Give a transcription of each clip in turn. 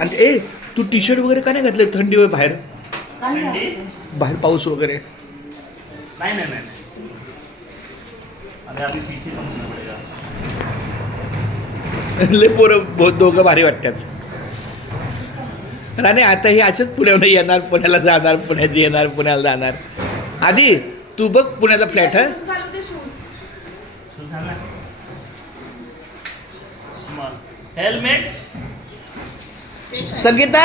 आणि ए तू T shirt वगैरे का नाही घातलं? थंडी होय बाहेर, बाहेर पाऊस वगैरे. नहीं नहीं नहीं, अरे अभी पीछे समझना पड़ेगा. लय पोरं दोघं भारी वाटतात. राणे आता हे असेच पुण्याला येणार, पुण्याला जाणार, पुण्यात येणार, पुण्याला जाणार. आधी तू बघ पुण्याचा फ्लॅट आहे. हेल्मेट. संगीता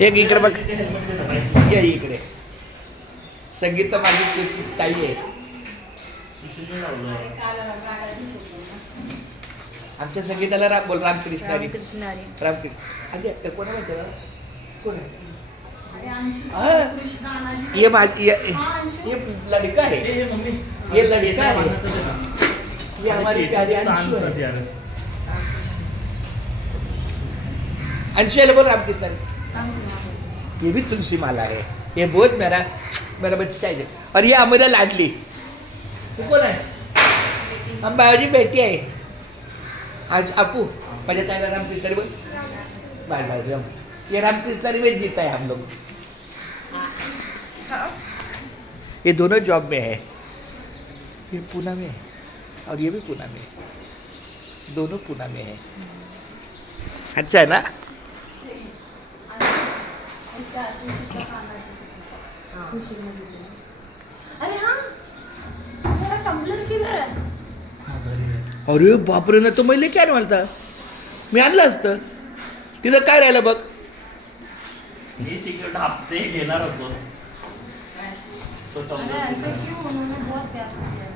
एक इकडे बघ, ये इकडे. संगीता माझी ताई आहे. आमच्या संगीताला राम बोल. रामकृष्ण रामकृष्ण. आधी कोण माहिती कोण आहे? ये माझी ये लड़का है, ये लड़का है, ये हमारी प्यारी अंशु है. अंशु है बोल रामकृष्ण. ये भी तुलसी माला है. ये बहुत मेरा मेरा बच्चा है. और ये हमारा लाडली. तू कोण आहे? हम बाबाजी बेटी आहे. आज अपू माझ्या ताईला रामकृष्ण बोल. Bye bye Ram. ये रामकृष्ण में जीता है हम लोग. ये दोनों जॉब में है. ये पूना में है और ये भी पूना में है. दोनों पूना में है. अच्छा है ना? अरे हाँ, मेरा टम्बलर किधर है? अरे बापरे, ना तो मैं लेके आने वाला था. मी आणलं असतं. तिथं काय राहिलं बघ. हे तिकीट हप्ते घेणार होतो. अरे ऐसा क्यों? उन्होंने बहुत प्यार किया.